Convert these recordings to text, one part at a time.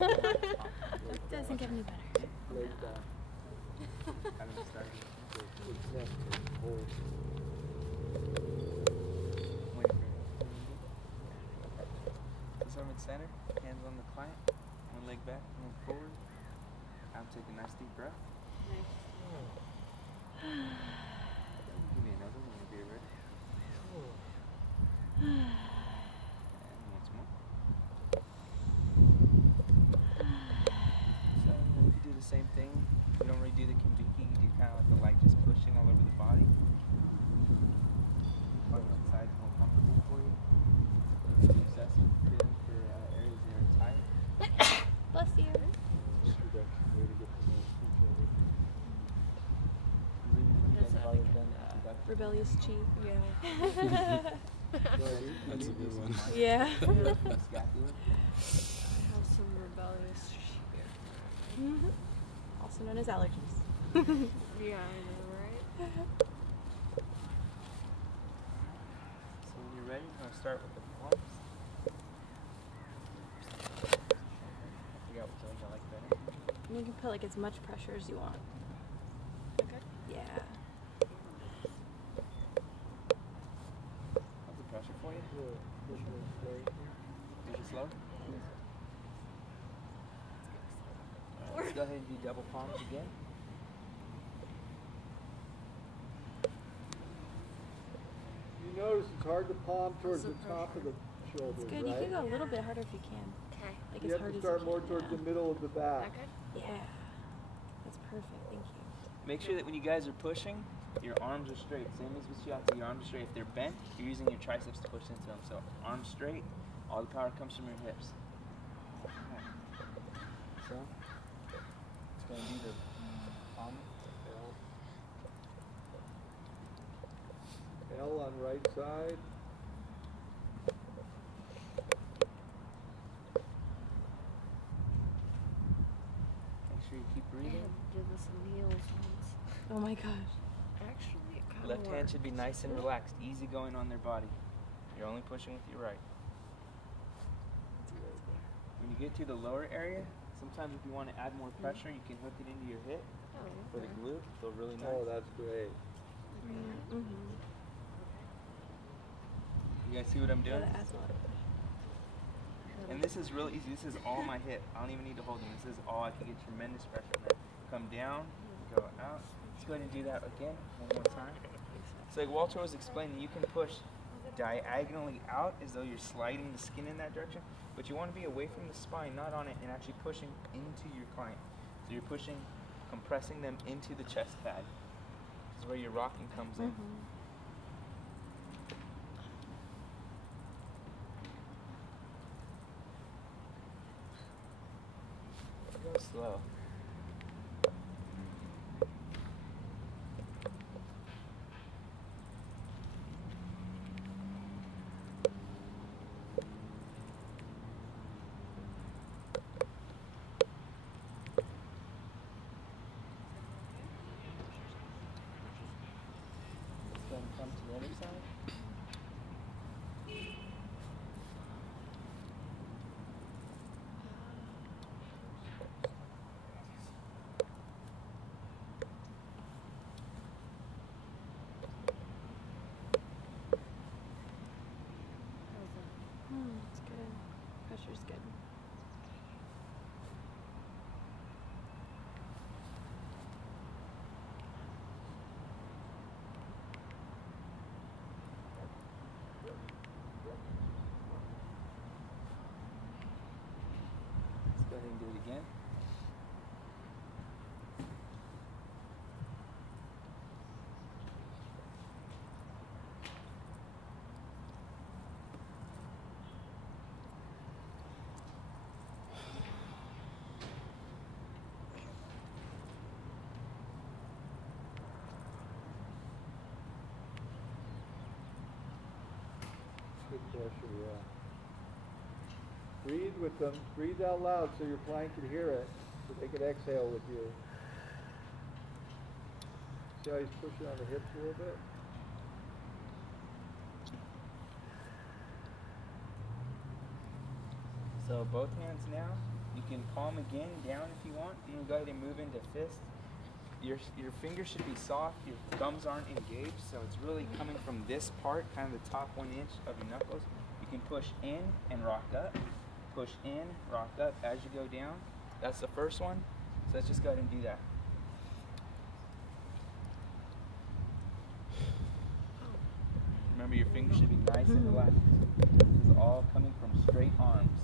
It doesn't get any better. Laid back. This arm in center, hands on the client, one leg back, one forward. I'm taking a nice deep breath. Give me another one whenever you're ready. And once more. So if you do the same thing, you don't really do the kimbiki, you do kind of like the light just pushing all over the body. Find what side's more comfortable for you. Don't do excessive feeling for areas that are tight. Bless you. Rebellious cheek. Yeah. That's a good one. Yeah. Scapula. I have some rebellious shit. Also known as allergies. Yeah, I know, right? So when you're ready, I'm going to start with the palms. Figure out which leg I like better. You can put like as much pressure as you want. Okay. Yeah. How's the pressure for you? Is it slow? Alright, let's go ahead and do double palms again. You notice it's hard to palm towards the top of the shoulders, It's good. right? You can go a little bit harder if you can. Okay. Like You as have hard to as start you more can. towards Yeah. the middle of the back. Okay. Yeah. That's perfect. Thank you. Make sure that when you guys are pushing, your arms are straight. Same as with shiatsu, your arms are straight. If they're bent, you're using your triceps to push into them. So arms straight, all the power comes from your hips. Alright. So, it's going to be the palm. L on right side. Make sure you keep I breathing. did this in heels once. Oh my gosh. Actually, it kind of Left hand should be nice and relaxed, easy going on their body. You're only pushing with your right. When you get to the lower area, sometimes if you want to add more pressure, you can hook it into your hip for the glute. Feel really nice. Oh, that's great. Mm-hmm. You guys see what I'm doing? Yeah, the asthma. And this is really easy. This is all my hip. I don't even need to hold them. This is all. I can get tremendous pressure on there. Come down, go out. Let's go ahead and do that again one more time. So like Walter was explaining, you can push diagonally out as though you're sliding the skin in that direction, but you want to be away from the spine, not on it, and actually pushing into your client. So you're pushing, compressing them into the chest pad. This is where your rocking comes in. Go slow. Then come to the other side. It's good. Pressure's good. Let's go ahead and do it again. Good pressure, yeah. Breathe with them. Breathe out loud so your client can hear it, so they can exhale with you. See how he's pushing on the hips a little bit? So both hands now, You can palm again down if you want. I'm going to go ahead and move into fist. Your fingers should be soft. Your thumbs aren't engaged, so it's really coming from this part, kind of the top 1 inch of your knuckles. You can push in and rock up. Push in, rock up as you go down. That's the first one. So let's just go ahead and do that. Remember, your fingers should be nice and relaxed. This is all coming from straight arms.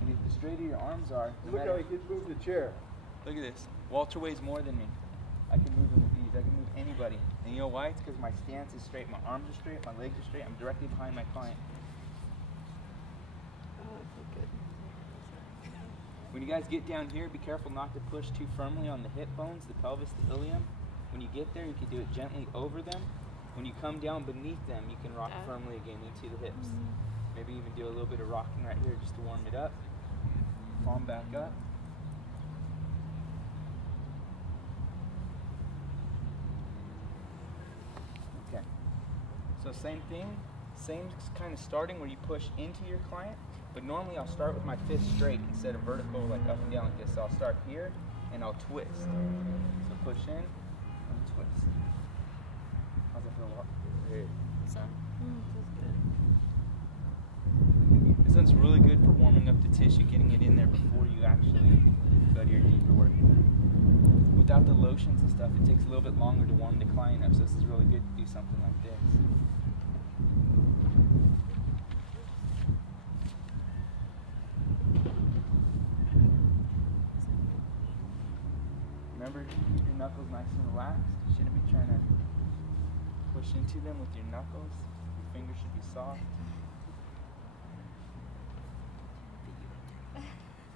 And if the straighter your arms are, no Look matter, how he can move the chair. look at this. Walter weighs more than me. I can move him with ease. I can move anybody. And you know why? It's because my stance is straight. My arms are straight. My legs are straight. I'm directly behind my client. Oh, okay, good. When you guys get down here, be careful not to push too firmly on the hip bones, the pelvis, the ilium. When you get there, you can do it gently over them. When you come down beneath them, you can rock firmly again into the hips. Maybe even do a little bit of rocking right here just to warm it up. Palm back up. Okay. So same thing, same kind of starting where you push into your client, but normally I'll start with my fist straight instead of vertical, like up and down like this. So I'll start here and I'll twist. So push in and twist. How's that feel? So, Feels good. This one's really good for warming up the tissue, getting it in there before you actually go to your deeper work. Without the lotions and stuff, it takes a little bit longer to warm the client up, so this is really good to do something like this. Remember, keep your knuckles nice and relaxed. You shouldn't be trying to push into them with your knuckles. Your fingers should be soft.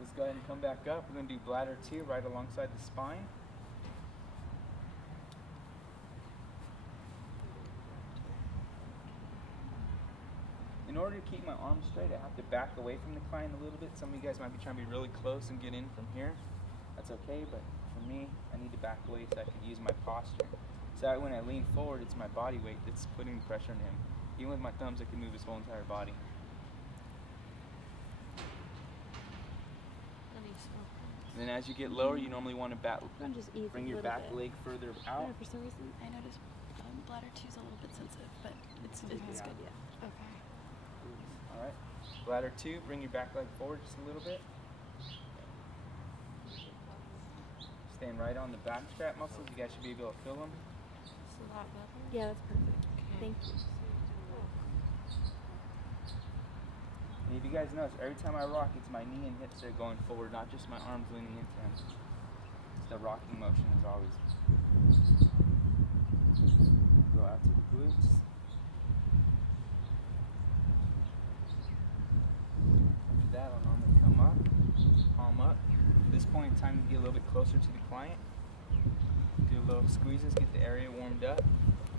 Let's go ahead and come back up. We're going to do bladder 2 right alongside the spine. In order to keep my arms straight, I have to back away from the client a little bit. Some of you guys might be trying to be really close and get in from here. That's okay, but for me, I need to back away so I can use my posture. So that when I lean forward, it's my body weight that's putting the pressure on him. Even with my thumbs, I can move his whole entire body. And then as you get lower, you normally want to Just ease bring a your little back bit. leg further I out. don't know, for some reason, I noticed bladder 2 is a little bit sensitive, but it's Yeah. good, yeah. Okay. Alright. Bladder 2, bring your back leg forward just a little bit. Staying right on the back strap muscles. You guys should be able to feel them. it's a lot better. Yeah, that's perfect. Thank you. And if you guys notice, every time I rock, it's my knee and hips that are going forward, not just my arms leaning into them. It's the rocking motion as always. Go out to the glutes. After that, I'll normally come up, palm up. At this point in time, you get a little bit closer to the client. Do a little squeezes, get the area warmed up.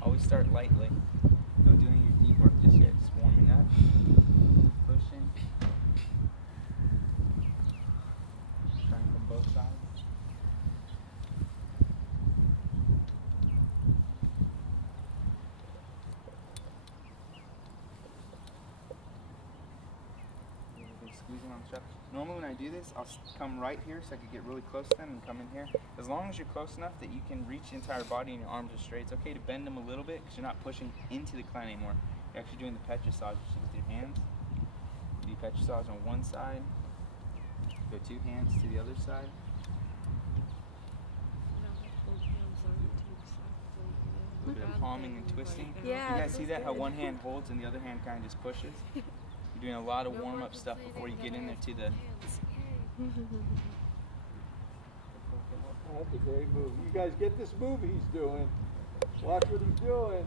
Always start lightly. Don't do any of your deep work just yet, just warming up. Pushing. Trying from both sides. Squeezing on the strap. Normally when I do this, I'll come right here so I can get really close to them and come in here. As long as you're close enough that you can reach the entire body and your arms are straight, it's okay to bend them a little bit because you're not pushing into the client anymore. You're actually doing the petrissage with your hands. Do petrissage on one side, go 2 hands to the other side. A little bit of palming and twisting. Yeah, You guys it see feels that? How good. one hand holds and the other hand kind of just pushes? You're doing a lot of warm-up stuff before you get in there to the... That's a great move. You guys get this move he's doing. Watch what he's doing.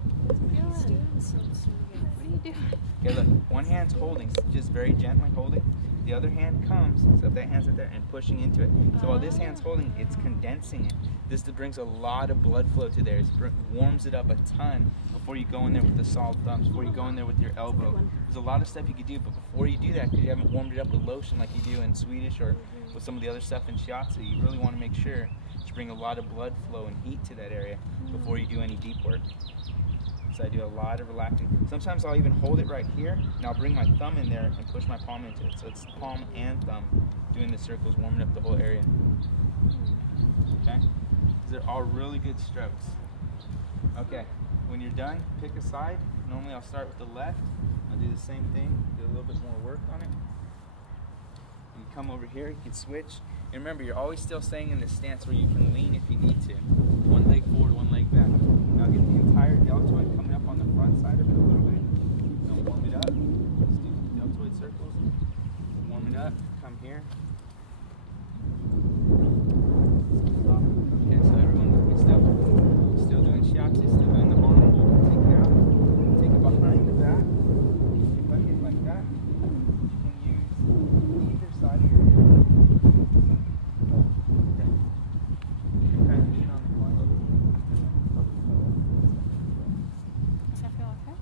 He's doing some sort What are you doing? Okay, look, one hand's holding, just very gently holding. The other hand comes, so if that hand's right there, and pushing into it. So while this hand's holding, it's condensing it. This brings a lot of blood flow to there. It warms it up a ton before you go in there with the solid thumbs, before you go in there with your elbow. There's a lot of stuff you could do, but before you do that, because you haven't warmed it up with lotion like you do in Swedish or with some of the other stuff in shiatsu, you really want to make sure to bring a lot of blood flow and heat to that area before you do any deep work. So I do a lot of relaxing. Sometimes I'll even hold it right here, and I'll bring my thumb in there and push my palm into it. So it's palm and thumb doing the circles, warming up the whole area. Okay? These are all really good strokes. Okay, when you're done, pick a side. Normally I'll start with the left. I'll do the same thing, do a little bit more work on it. You come over here, you can switch. And remember, you're always still staying in this stance where you can lean if you need to. One leg forward, one leg back. Now get the entire deltoid coming up on the front side of it a little bit. Now warm it up. Just do deltoid circles. Warm it up. Come here. Okay, so everyone we're still doing shiatsu, still doing the arm hold. Take it out. Take it behind the back. Like it like that. You can use either side of your hip. Okay. Kind of lean on the corner. Does that feel okay?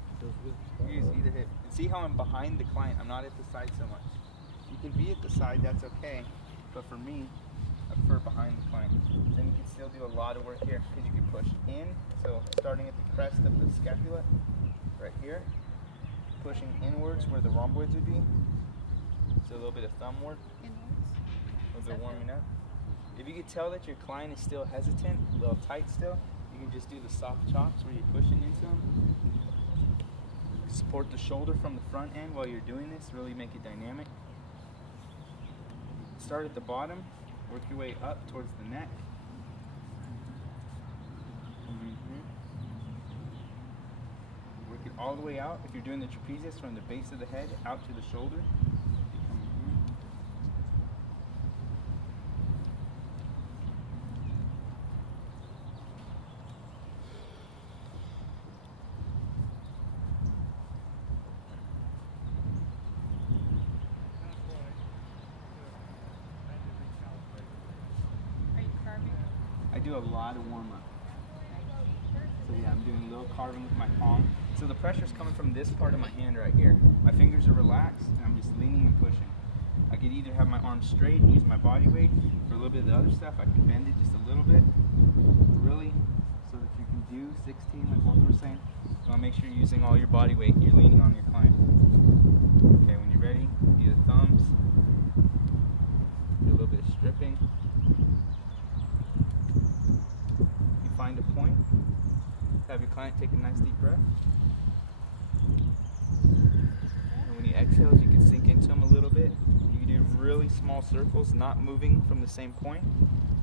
Use either hip. And see how I'm behind the client. I'm not at the side so much. You can be at the side, that's okay. But for me, I prefer behind the client. Then you can still do a lot of work here because you can push in. So starting at the crest of the scapula, right here, pushing inwards where the rhomboids would be. So a little bit of thumb work, Inwards? a little bit warming up. If you can tell that your client is still hesitant, a little tight still, you can just do the soft chops where you're pushing into them. Support the shoulder from the front end while you're doing this, really make it dynamic. Start at the bottom, work your way up towards the neck. Work it all the way out. If you're doing the trapezius, from the base of the head out to the shoulder. Come here. Are you carving? I do a lot of warm up. So yeah, I'm doing a little carving with my palm. So the pressure's coming from this part of my hand right here. My fingers are relaxed and I'm just leaning and pushing. I could either have my arms straight and use my body weight. For a little bit of the other stuff, I can bend it just a little bit. Really, so that you can do 16 like what we were saying. You want to make sure you're using all your body weight. You're leaning on your client. Okay, when you're ready, do the thumbs. Do a little bit of stripping. You find a point. Have your client take a nice deep breath. And when you exhale, you can sink into them a little bit. You can do really small circles, not moving from the same point.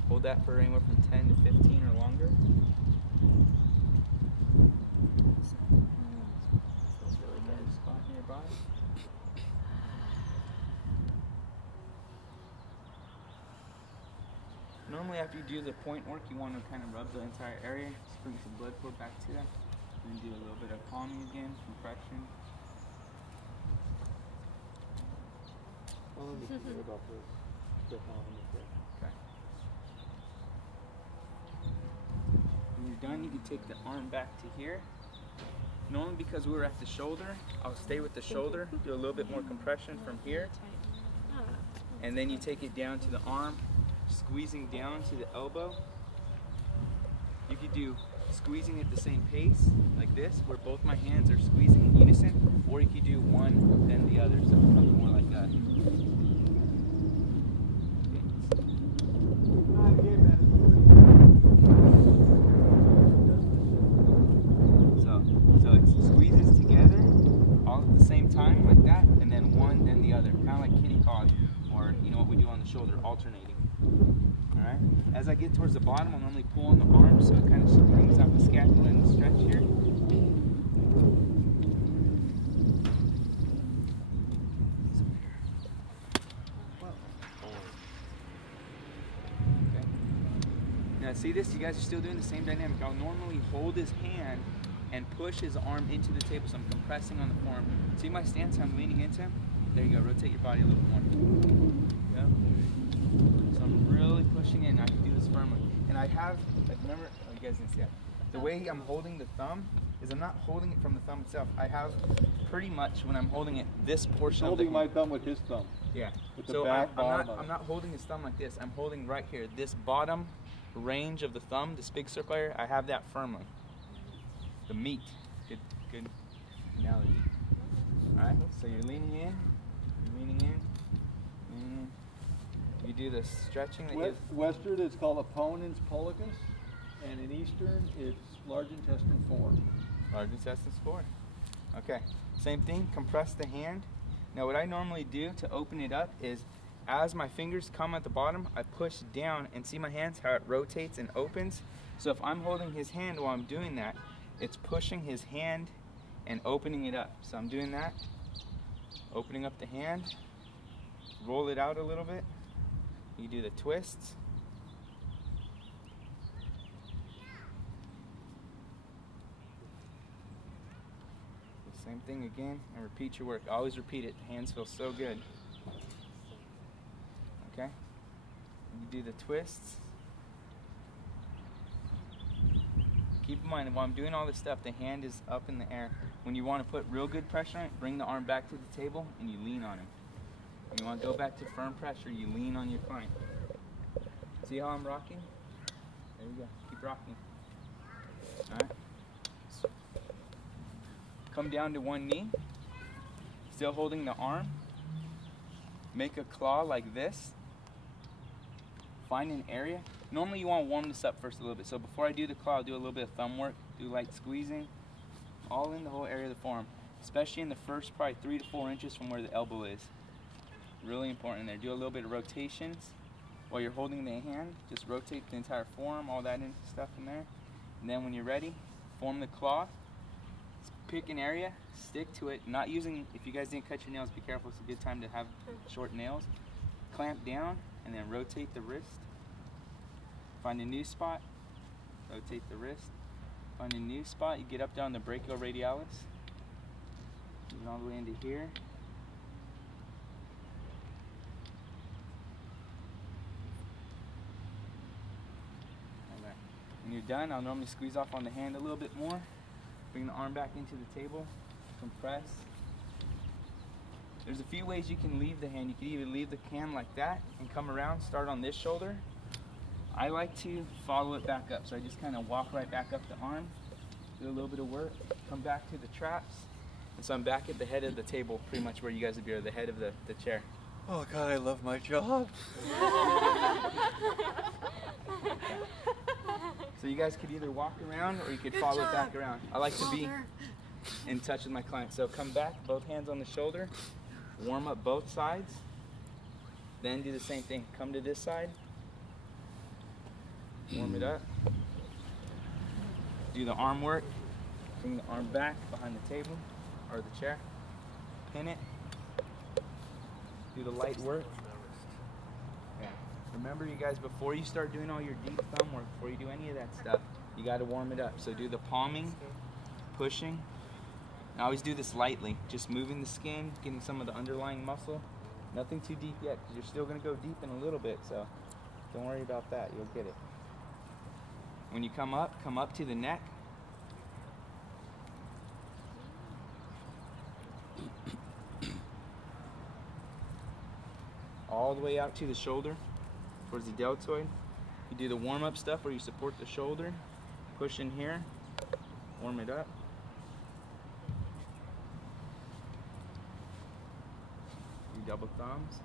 Hold that for anywhere from 10 to 15 or longer. Feels really good. Spot in your body. Normally after you do the point work, you want to kind of rub the entire area, just bring some blood flow back to that. Then do a little bit of calming again, compression. Well, let me forget about this. Get on with it. Okay. When you're done, you can take the arm back to here. Normally because we were at the shoulder, I'll stay with the shoulder, do a little bit more compression from here. And then you take it down to the arm, squeezing down to the elbow. You could do squeezing at the same pace, like this, where both my hands are squeezing in unison, or you could do one, then the other, so it becomes more like that. So it squeezes together, all at the same time, like that, and then one, then the other, kind of like kitty paws, or you know what we do on the shoulder, alternating. Alright, as I get towards the bottom, I'll normally pull on the arm so it kind of brings out the scapula and the stretch here. Okay. Now see this? You guys are still doing the same dynamic. I'll normally hold his hand and push his arm into the table, so I'm compressing on the forearm. See my stance? I'm leaning into him. There you go. Rotate your body a little more. Yeah. So I'm really pushing in. I can do this firmly. And I have, like, remember, oh, you guys didn't see that. The way I'm holding the thumb is I'm not holding it from the thumb itself. I have pretty much, when I'm holding it, this portion of the Holding my thumb with his thumb. Yeah. With the So back bottom of I'm it. not holding his thumb like this. I'm holding right here. This bottom range of the thumb, this big circle area, I have that firmly. The meat. Good analogy. All right, so you're leaning in, leaning in. You do the stretching that you... Western, it's called a ponens pollicus, and in Eastern, it's large intestine 4. Large intestine 4. Okay, same thing, compress the hand. Now what I normally do to open it up is, as my fingers come at the bottom, I push down and see my hands, how it rotates and opens. So if I'm holding his hand while I'm doing that, it's pushing his hand and opening it up. So I'm doing that, opening up the hand, roll it out a little bit. You do the twists. The same thing again, and repeat your work. Always repeat it. The hands feel so good. Okay? You do the twists. Keep in mind, while I'm doing all this stuff, the hand is up in the air. When you want to put real good pressure on it, bring the arm back to the table and you lean on him. When you want to go back to firm pressure, you lean on your client. See how I'm rocking? There you go. Keep rocking. Alright. Come down to one knee. Still holding the arm. Make a claw like this. Find an area. Normally you want to warm this up first a little bit. So before I do the claw, I'll do a little bit of thumb work. Do light squeezing. All in the whole area of the forearm. Especially in the first probably 3 to 4 inches from where the elbow is. Really important there. Do a little bit of rotations while you're holding the hand. Just rotate the entire forearm, all that stuff in there. And then when you're ready, form the claw. Pick an area, stick to it. Not using, if you guys didn't cut your nails, be careful. It's a good time to have short nails. Clamp down and then rotate the wrist. Find a new spot. Rotate the wrist. Find a new spot. You get up down the brachioradialis. Move it all the way into here. When you're done, I'll normally squeeze off on the hand a little bit more. Bring the arm back into the table. Compress. There's a few ways you can leave the hand. You can either leave the hand like that and come around, start on this shoulder. I like to follow it back up. So I just kind of walk right back up the arm, do a little bit of work, come back to the traps. And so I'm back at the head of the table, pretty much where you guys would be, or the head of the chair. Oh God, I love my job. So you guys could either walk around or you could follow it back around. I like to be in touch with my client. So come back, both hands on the shoulder, warm up both sides, then do the same thing. Come to this side, warm it up, do the arm work, bring the arm back behind the table or the chair, pin it, do the light work. Remember, you guys, before you start doing all your deep thumb work, before you do any of that stuff, you got to warm it up. So do the palming, pushing. I always do this lightly, just moving the skin, getting some of the underlying muscle. Nothing too deep yet, because you're still going to go deep in a little bit, so don't worry about that. You'll get it. When you come up to the neck. All the way out to the shoulder. Towards the deltoid. You do the warm-up stuff where you support the shoulder, push in here, warm it up. Do double thumbs.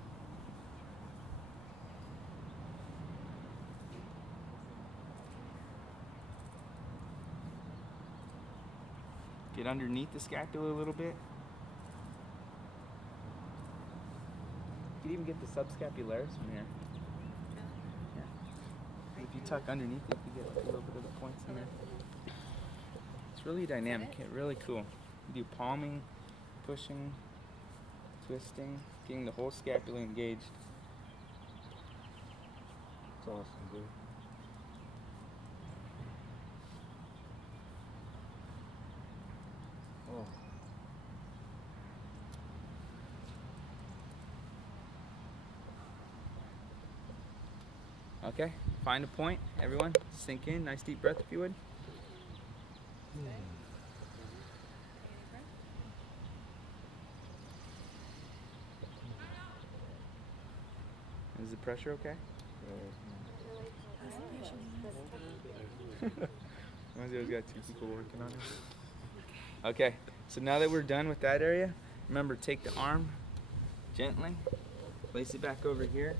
Get underneath the scapula a little bit. You can even get the subscapularis from here. If you tuck underneath it, you get like a little bit of the points in there. It's really dynamic, really cool. You do palming, pushing, twisting, getting the whole scapula engaged. It's awesome, dude. Oh. Okay, find a point, everyone. Sink in, nice deep breath if you would. Is the pressure okay? Reminds me, I've got 2 people working on it. Okay, so now that we're done with that area, remember, take the arm gently, place it back over here,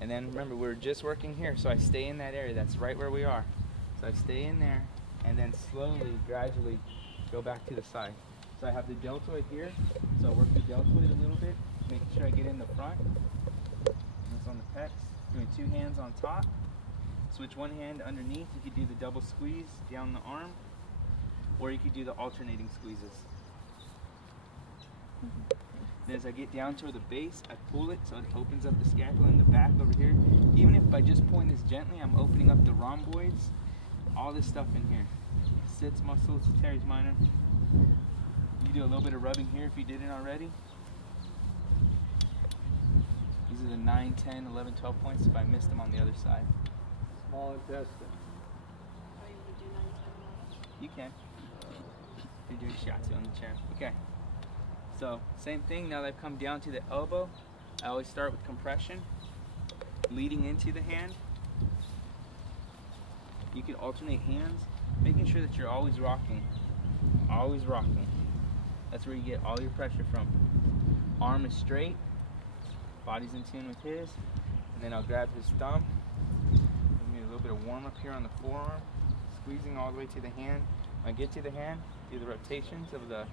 and then remember, we're just working here, so I stay in that area. That's right where we are. So I stay in there, and then slowly, gradually go back to the side. So I have the deltoid here, so I work the deltoid a little bit, making sure I get in the front. That's on the pecs. Doing 2 hands on top. Switch one hand underneath. You could do the double squeeze down the arm, or you could do the alternating squeezes. Then as I get down toward the base, I pull it so it opens up the scapula in the back over here. Even if I just point this gently, I'm opening up the rhomboids, all this stuff in here. Sits muscles, teres minor. You do a little bit of rubbing here if you didn't already. These are the 9, 10, 11, 12 points if I missed them on the other side. Small intestine. Or you would do 9, 10, 11. You can. You're doing shiatsu on the chair. Okay. So, same thing, now that I've come down to the elbow, I always start with compression, leading into the hand. You can alternate hands, making sure that you're always rocking. Always rocking. That's where you get all your pressure from. Arm is straight, body's in tune with his, and then I'll grab his thumb. Give me a little bit of warm up here on the forearm, squeezing all the way to the hand. When I get to the hand, do the rotations of the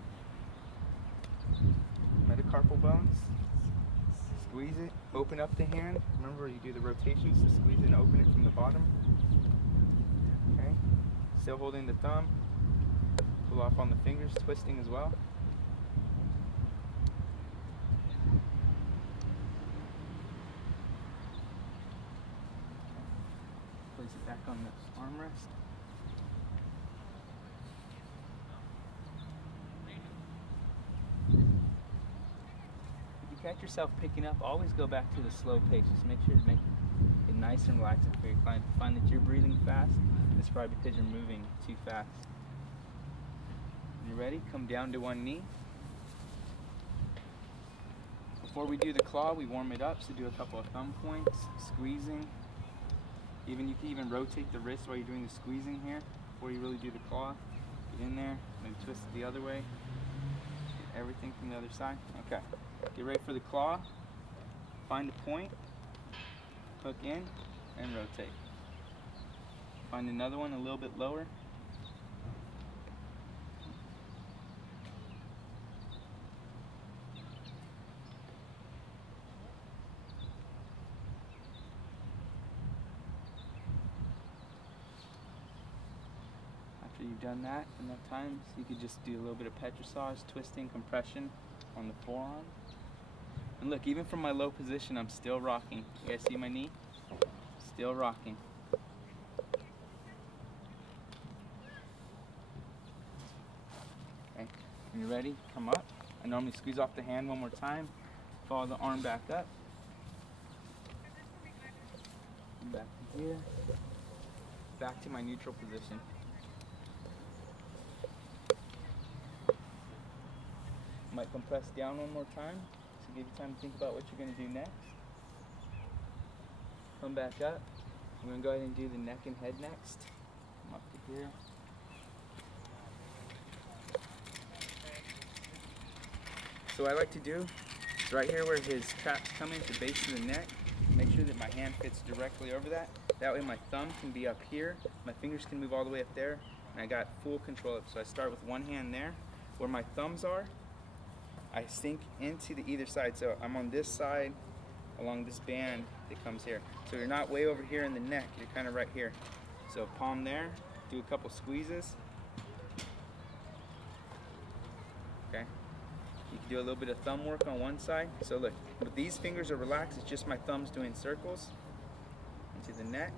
metacarpal bones. Squeeze it, open up the hand. Remember, you do the rotations to squeeze it and open it from the bottom. Okay, still holding the thumb. Pull off on the fingers, twisting as well. Place it back on the armrest. Catch yourself picking up, always go back to the slow pace. Just make sure to make it nice and relaxing for your client. If you find that you're breathing fast, it's probably because you're moving too fast. When you're ready, come down to one knee. Before we do the claw, we warm it up, so do a couple of thumb points, squeezing. You can even rotate the wrist while you're doing the squeezing here, before you really do the claw. Get in there, maybe twist it the other way. Get everything from the other side. Okay. Get ready for the claw. Find a point, hook in, and rotate. Find another one a little bit lower. After you've done that enough times, you could just do a little bit of petrissage, twisting, compression on the forearm. And look, even from my low position, I'm still rocking. You guys see my knee? Still rocking. Okay, when you're ready, come up. I normally squeeze off the hand one more time. Follow the arm back up. Back to here. Back to my neutral position. Might compress down one more time. Give you time to think about what you're going to do next. Come back up. We're going to go ahead and do the neck and head next. Come up to here. So what I like to do is right here where his traps come in, the base of the neck, make sure that my hand fits directly over that. That way my thumb can be up here, my fingers can move all the way up there, and I got full control of it. So I start with one hand there. Where my thumbs are, I sink into the either side, so I'm on this side along this band that comes here. So you're not way over here in the neck, you're kind of right here. So palm there, do a couple squeezes. Okay. You can do a little bit of thumb work on one side. So look, but these fingers are relaxed, it's just my thumbs doing circles into the neck.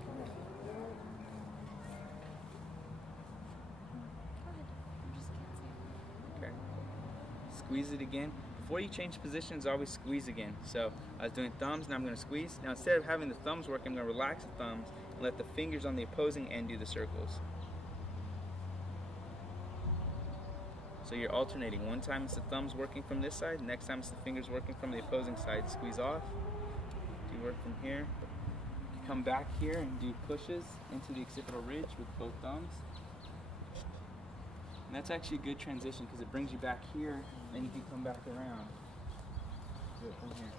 Squeeze it again. Before you change positions, always squeeze again. So I was doing thumbs, now I'm going to squeeze. Now instead of having the thumbs work, I'm going to relax the thumbs and let the fingers on the opposing end do the circles. So you're alternating. One time it's the thumbs working from this side, next time it's the fingers working from the opposing side. Squeeze off. Do work from here. You come back here and do pushes into the occipital ridge with both thumbs. And that's actually a good transition because it brings you back here, then you can come back around. Do it from here.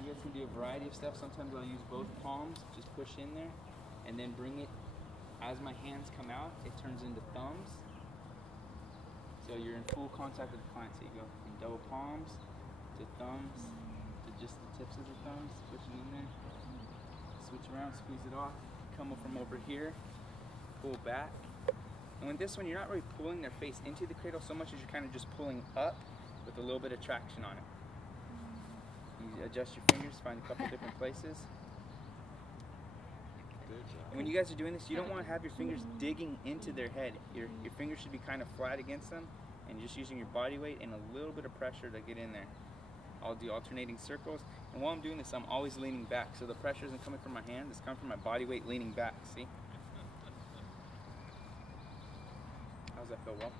You guys can do a variety of stuff. Sometimes I'll use both palms, just push in there, and then bring it, as my hands come out, it turns into thumbs. So you're in full contact with the client. So you go from double palms to thumbs to just the tips of the thumbs, pushing in there. Switch around, squeeze it off, come up from over here, pull back. And with this one, you're not really pulling their face into the cradle so much as you're kind of just pulling up with a little bit of traction on it. You adjust your fingers, find a couple different places. And when you guys are doing this, you don't want to have your fingers digging into their head. Your fingers should be kind of flat against them, and just using your body weight and a little bit of pressure to get in there. I'll do alternating circles, and while I'm doing this, I'm always leaning back, so the pressure isn't coming from my hand, it's coming from my body weight leaning back, see? How does that feel, Will?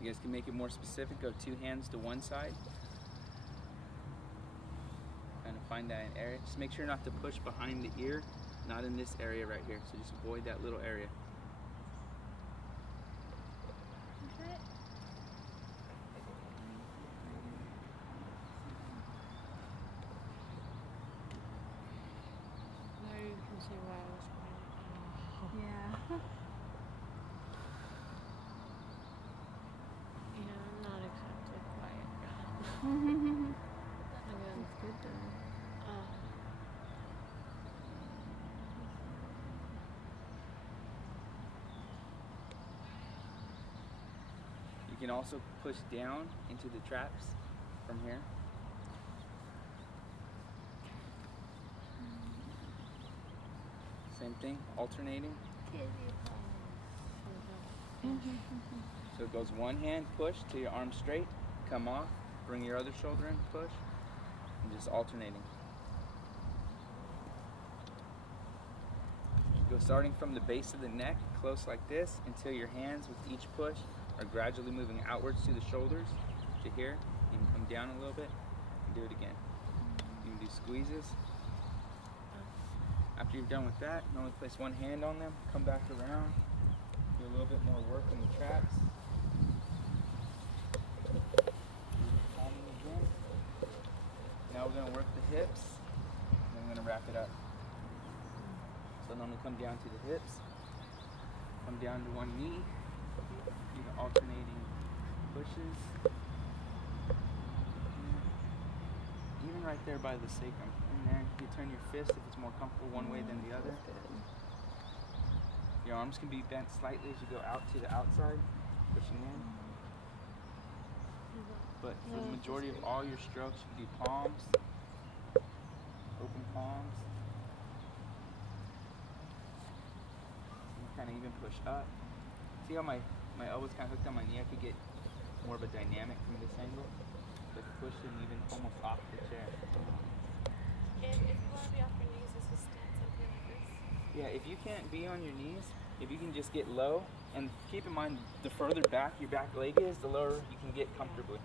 You guys can make it more specific, go 2 hands to one side. Kind of find that area. Just make sure not to push behind the ear, not in this area right here. So just avoid that little area. Now you can see why I was quiet. Yeah. Yeah, I'm not exactly quiet. That's good though. You can also push down into the traps from here. Same thing, alternating. So it goes one hand, push till your arm straight, come off, bring your other shoulder in, push, and just alternating. Go starting from the base of the neck, close like this, until your hands with each push are gradually moving outwards to the shoulders, to here. You can come down a little bit and do it again. You can do squeezes. After you're done with that, you only place one hand on them, come back around, do a little bit more work in the traps. Again. Now we're going to work the hips, and then we're going to wrap it up. So then we come down to the hips, come down to one knee, do the alternating pushes. Even right there by the sacrum. In there, you turn your fist if it's more comfortable one way than the other. Your arms can be bent slightly as you go out to the outside, pushing in. But for the majority of all your strokes, you can do palms, open palms. You kind of even push up. See how my elbow's kind of hooked on my knee? I could get more of a dynamic from this angle. Like pushing even almost off the chair. And if you want to be off your knees, is just stand something like this. Yeah, if you can't be on your knees, if you can just get low, and keep in mind, the further back your back leg is, the lower you can get comfortably.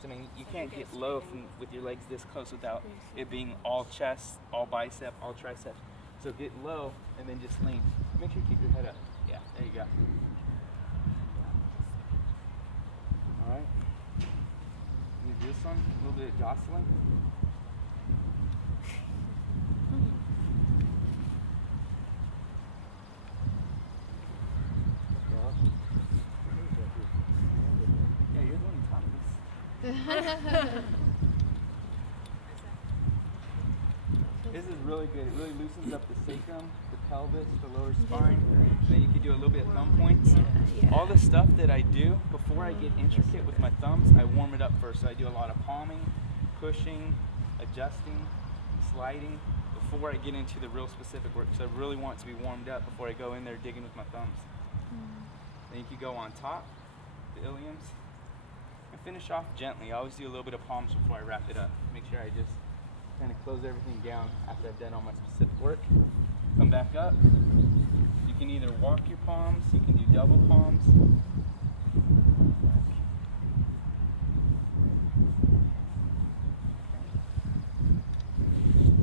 So I mean, you can't get low with your legs this close without it being all chest, all bicep, all tricep. So get low and then just lean. Make sure you keep your head up. Yeah, there you go. All right. Do this one, a little bit of jostling. Yeah, you're the one who taught me this. This is really good. It really loosens up the sacrum, the pelvis, the lower spine. Then you can do a little bit of thumb points. All the stuff that I do before I get intricate with my thumbs, I warm it up first. So I do a lot of palming, pushing, adjusting, sliding before I get into the real specific work. So I really want it to be warmed up before I go in there digging with my thumbs. Then you can go on top, the iliums, and finish off gently. I always do a little bit of palms before I wrap it up. Make sure I just kind of close everything down after I've done all my specific work. Come back up. You can either walk your palms, you can do double palms.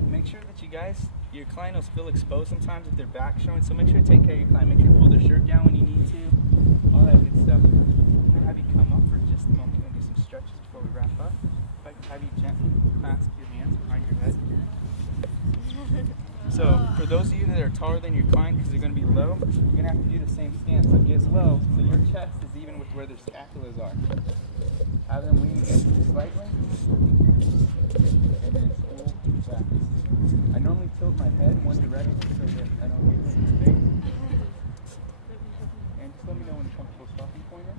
Make sure that you guys, your client will feel exposed sometimes if their back's showing, so make sure to take care of your client. Make sure you pull their shirt down when you need to, all that good stuff. I'm going to have you come up for just a moment. We're going to do some stretches before we wrap up. If I can have you gently clasp your hands behind your head. So for those of you that are taller than your client because they're going to be low, you're going to have to do the same stance. So get low so your chest is even with where their scapulas are. Have them lean against you slightly, and then pull back. I normally tilt my head one direction so that I don't get into space. And just let me know when the comfortable stopping point is.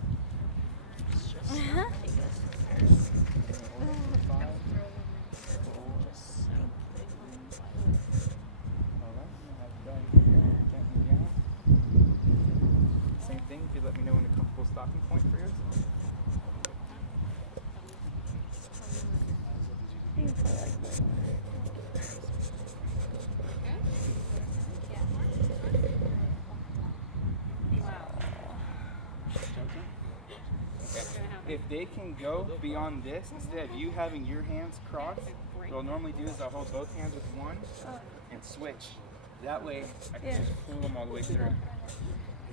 Let me know when a comfortable stopping point for yours. If they can go beyond this, instead of you having your hands crossed, what I'll normally do is I'll hold both hands with one and switch. That way I can just pull them all the way through.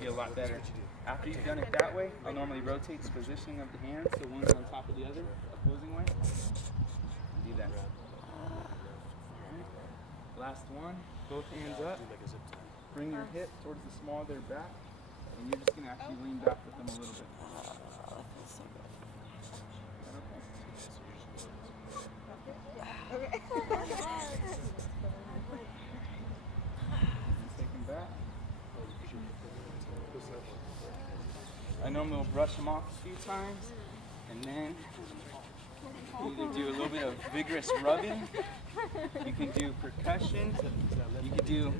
Be a lot better. After you've done it that way, I'll normally rotate the positioning of the hands so one's on top of the other, opposing way. Do that. Last one, both hands up. Bring your hip towards the small of their back, and you're just going to actually lean back with them a little bit. Okay. Take them back. I normally will brush them off a few times, and then either do a little bit of vigorous rubbing. You can do percussion. You can do,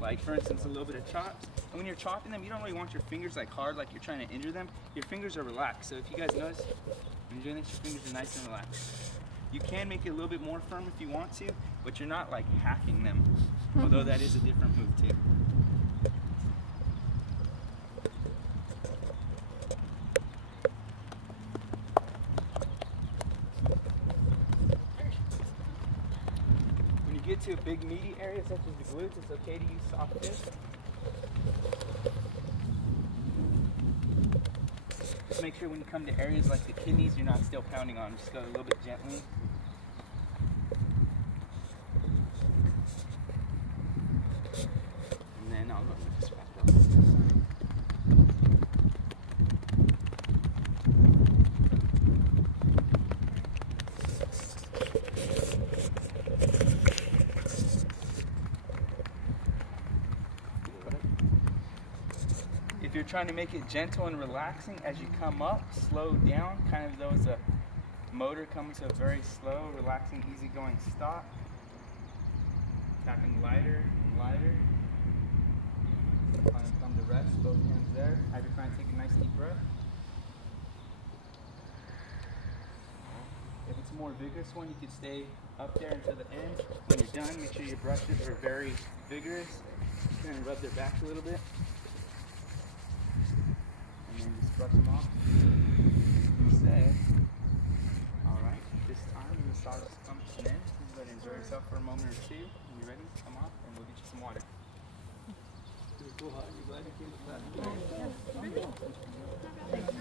like for instance, a little bit of chops. And when you're chopping them, you don't really want your fingers like hard, like you're trying to injure them. Your fingers are relaxed. So if you guys notice, when you're doing this, your fingers are nice and relaxed. You can make it a little bit more firm if you want to, but you're not like hacking them. Although that is a different move too. Get to a big meaty area such as the glutes, it's okay to use soft fists. Just make sure when you come to areas like the kidneys, you're not still pounding on them. Just go a little bit gently. And then I'll go with this back up. If you're trying to make it gentle and relaxing, as you come up, slow down, kind of as a motor comes to a very slow, relaxing, easygoing stop. Tapping lighter and lighter. Client come to rest, both hands there. Have your client take a nice deep breath. If it's a more vigorous one, you could stay up there until the end. When you're done, make sure your brushes are very vigorous. Kind of rub their back a little bit. And then just brush them off. You say, all right, this time the massage comes to an end. Please go ahead and enjoy yourself for a moment or two. When you're ready, come off and we'll get you some water. Pretty cool, huh? You glad you came to that?